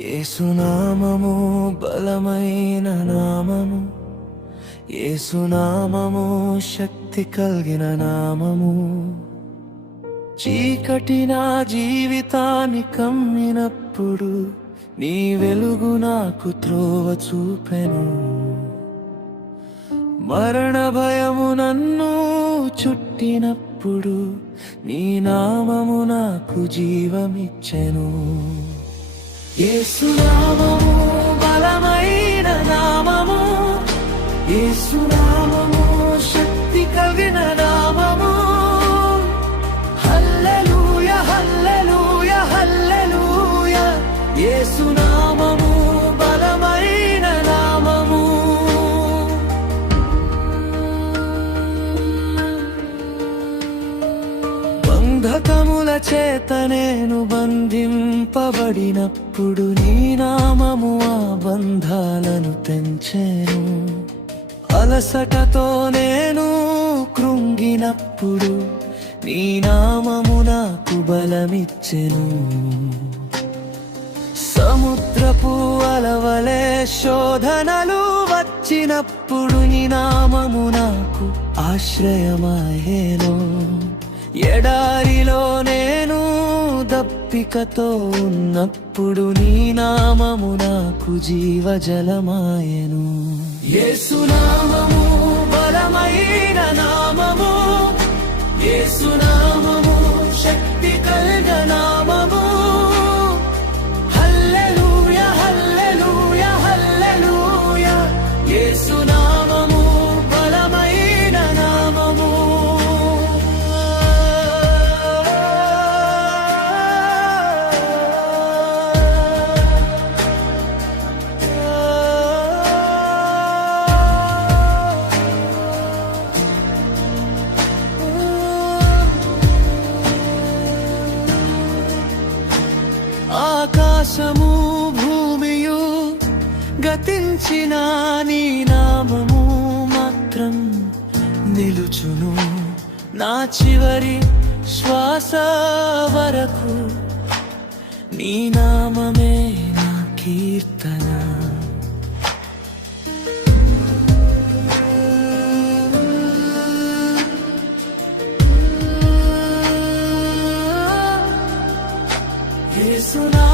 యేసునామము బలమైన నామము, యేసునామము శక్తి కలిగిన నామము. చీకటి నా జీవితాన్ని కమ్మినప్పుడు నీ వెలుగు నాకు త్రోవ చూపెను. మరణ భయము నన్ను చుట్టినప్పుడు నీ నామము నాకు జీవమిచ్చెను. యేసునామము బలమైన నామము, యేసునామము శక్తి కలిగిన నామము. హల్లెలూయా హల్లెలూయా హల్లెలూయా, యేసునామము బలమైన నామము. బంధకముల చేత నేను బంధింపబడినప్పుడు నీ నామము ఆ బంధాలను తెంచెను. అలసటతో నేను కృంగినప్పుడు నీ నామము నాకు బలమిచ్చెను. సముద్రపు అలవలే శోధనలు వచ్చినప్పుడు నీ నామము నాకు ఆశ్రయమాయేను. ఎడారిలో నేను దప్పికతో ఉన్నప్పుడు నీ నామము నాకు జీవజలమాయెను. యేసునామము బలమైన నామము, యేసునామము శక్తి కలిగిన నామము. హల్లెలూయా హల్లెలూయా హల్లెలూయా, యేసునామము బలమైన నామము. ఆకాశము భూమియు గతించిన నీ నామము మాత్రం నిలుచును. నా చివరి శ్వాస వరకు నీ నామమే నా కీర్తన. యేసునామము